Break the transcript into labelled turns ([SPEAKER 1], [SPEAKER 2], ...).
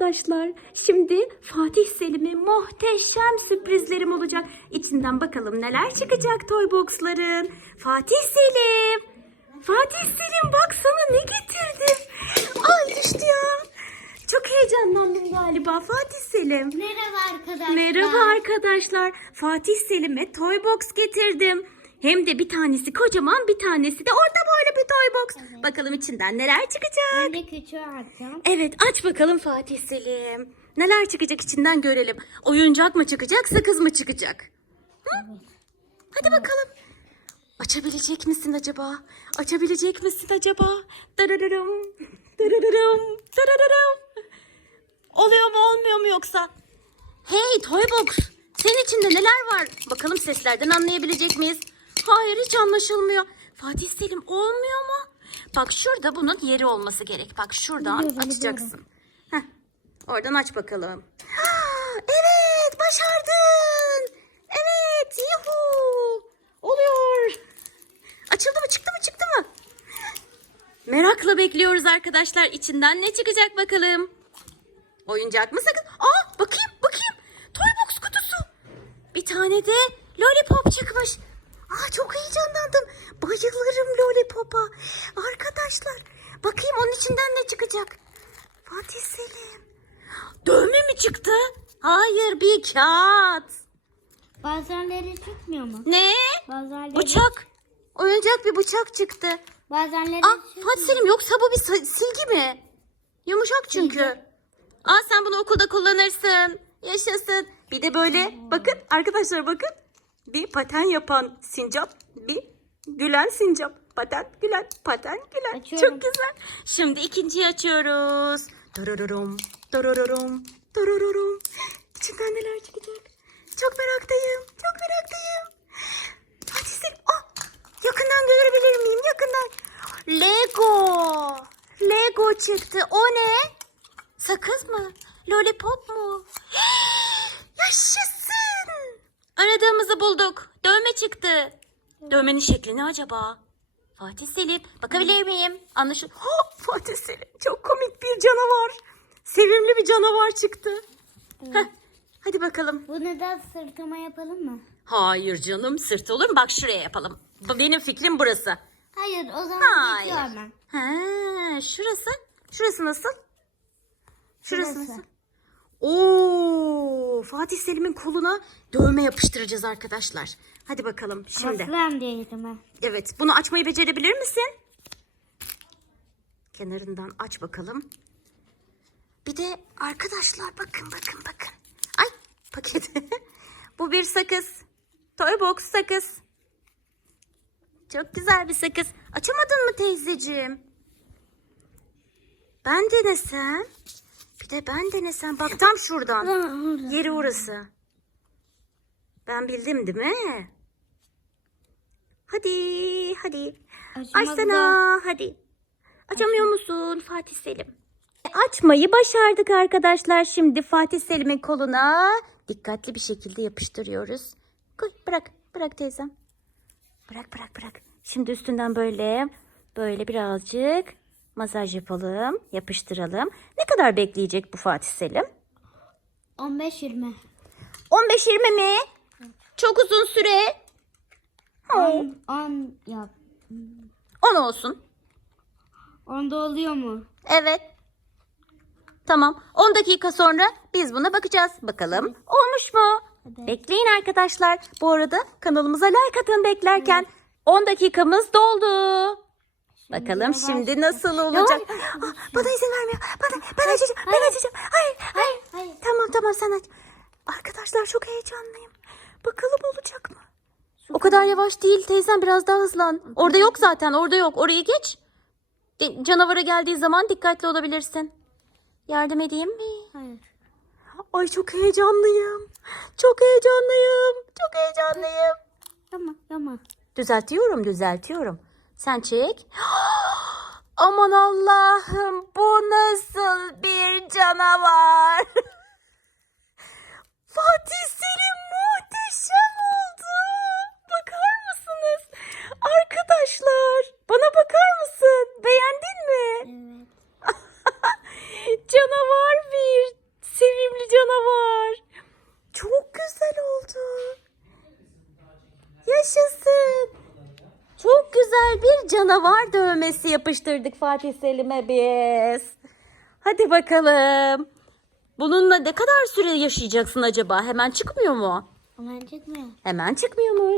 [SPEAKER 1] arkadaşlar. Şimdi Fatih Selim'e muhteşem sürprizlerim olacak. İçinden bakalım neler çıkacak toy boxların. Fatih Selim. Fatih Selim bak sana ne getirdim. Ay düştü ya. Çok heyecanlandım galiba Fatih Selim.
[SPEAKER 2] Merhaba arkadaşlar.
[SPEAKER 1] Merhaba arkadaşlar. Fatih Selim'e toy box getirdim. Hem de bir tanesi kocaman bir tanesi de orta boylu bir toy box. Bakalım içinden neler çıkacak.
[SPEAKER 2] Ben de küçüğü açacağım.
[SPEAKER 1] Evet aç bakalım Fatih Selim. Neler çıkacak içinden görelim. Oyuncak mı çıkacak sakız mı çıkacak? Hı? Hadi bakalım. Açabilecek misin acaba? Açabilecek misin acaba? Darararım, darararım, darararım. Oluyor mu olmuyor mu yoksa? Hey Toybox senin içinde neler var? Bakalım seslerden anlayabilecek miyiz? Hayır hiç anlaşılmıyor. Fatih Selim olmuyor mu? Bak şurada bunun yeri olması gerek. Bak şuradan
[SPEAKER 2] Biliyorum,
[SPEAKER 1] açacaksın. Heh, oradan aç bakalım. Ha, evet başardın. Evet yuhu. Oluyor. Açıldı mı çıktı mı çıktı mı? Merakla bekliyoruz arkadaşlar. İçinden ne çıkacak bakalım. Oyuncak mı sakın? Aa bakayım bakayım. Toybox kutusu. Bir tane de lollipop çıkmış. Aa çok heyecanlandım. Bayılırım lollipop'a. Arkadaşlar bakayım onun içinden ne çıkacak? Fatih Selim. Dövme mi çıktı? Hayır bir kağıt.
[SPEAKER 2] Bazenleri çıkmıyor mu?
[SPEAKER 1] Ne?
[SPEAKER 2] Bazenleri,
[SPEAKER 1] Bıçak. Oyuncak bir bıçak çıktı.
[SPEAKER 2] Bazenleri
[SPEAKER 1] Aa
[SPEAKER 2] çıkmıyor.
[SPEAKER 1] Fatih Selim yoksa bu bir silgi mi? Yumuşak çünkü. Aa sen bunu okulda kullanırsın. Yaşasın. Bir de böyle bakın arkadaşlar bakın. Bir paten yapan sincap, bir gülen sincap. Paten, gülen, paten, gülen.
[SPEAKER 2] Açıyorum.
[SPEAKER 1] Çok güzel. Şimdi ikinciyi açıyoruz. Dararurum, dararurum, dararurum. İçinden neler çıkacak? Çok meraktayım, çok meraktayım. Selim, ah, yakından görebilir miyim? Yakından. Lego. Lego çıktı. O ne? Sakız mı? Lollipop mu? Yaşasın. Aradığımızı bulduk. Dövme çıktı. Dövmenin şekli ne acaba? Fatih Selim bakabilir miyim? Anlaşıl. Ha, Fatih Selim çok komik bir canavar. Sevimli bir canavar çıktı. Heh, hadi bakalım.
[SPEAKER 2] Bunu da sırtıma yapalım mı?
[SPEAKER 1] Hayır canım sırt olur mu? Bak şuraya yapalım. Benim fikrim burası.
[SPEAKER 2] Hayır o zaman
[SPEAKER 1] Hayır.
[SPEAKER 2] geçiyorum ben.
[SPEAKER 1] Ha, şurası. Şurası nasıl? Şurası
[SPEAKER 2] Şurası.
[SPEAKER 1] nasıl? Oo, Fatih Selim'in koluna dövme yapıştıracağız arkadaşlar. Hadi bakalım şimdi.
[SPEAKER 2] Aslan diyeydim ben.
[SPEAKER 1] Evet, bunu açmayı becerebilir misin? Kenarından aç bakalım. Bir de arkadaşlar bakın bakın bakın. Ay paket. Bu bir sakız. Toy box sakız. Çok güzel bir sakız. Açamadın mı teyzeciğim? Ben denesem. Bir de ben denesem. Bak tam şuradan. Yeri orası. Ben bildim değil mi? Hadi, hadi.
[SPEAKER 2] Açmadı
[SPEAKER 1] Açsana, hadi. Açamıyor musun Fatih Selim? Açmayı başardık arkadaşlar. Şimdi Fatih Selim'in koluna dikkatli bir şekilde yapıştırıyoruz. Koy, bırak, bırak teyzem. Bırak, bırak, bırak. Şimdi üstünden böyle, böyle birazcık masaj yapalım, yapıştıralım. Ne kadar bekleyecek bu Fatih Selim?
[SPEAKER 2] 15-20.
[SPEAKER 1] 15-20 mi? Çok uzun süre.
[SPEAKER 2] 10, 10 yap.
[SPEAKER 1] 10 olsun.
[SPEAKER 2] 10'da oluyor mu?
[SPEAKER 1] Evet. Tamam. 10 dakika sonra biz buna bakacağız. Bakalım olmuş mu?
[SPEAKER 2] Hadi.
[SPEAKER 1] Bekleyin arkadaşlar. Bu arada kanalımıza like atın beklerken. 10 dakikamız doldu. Bakalım şimdi nasıl olacak? Ah, bana izin vermiyor. Bana, ben açacağım. Ben açacağım. Hayır, hayır.
[SPEAKER 2] Hayır.
[SPEAKER 1] Tamam tamam sen aç. Arkadaşlar çok heyecanlıyım. Bakalım olacak mı? O kadar yavaş değil teyzem biraz daha hızlan. Orada yok zaten orada yok. Orayı geç. De- canavara geldiği zaman dikkatli olabilirsin. Yardım edeyim mi?
[SPEAKER 2] Hayır.
[SPEAKER 1] Ay çok heyecanlıyım. Çok heyecanlıyım. Çok heyecanlıyım.
[SPEAKER 2] Tamam tamam.
[SPEAKER 1] Düzeltiyorum düzeltiyorum. Sen çek. Aman Allah'ım bu nasıl bir canavar? Fatih Selim muhteşem oldu. Bakar mısınız? Arkadaşlar bana bakar mısın? Beğendin mi?
[SPEAKER 2] Evet.
[SPEAKER 1] canavar bir. Sevimli canavar. Çok güzel oldu. Yaşasın. Güzel bir canavar dövmesi yapıştırdık Fatih Selim'e biz. Hadi bakalım. Bununla ne kadar süre yaşayacaksın acaba? Hemen çıkmıyor mu?
[SPEAKER 2] Hemen çıkmıyor.
[SPEAKER 1] Hemen çıkmıyor mu?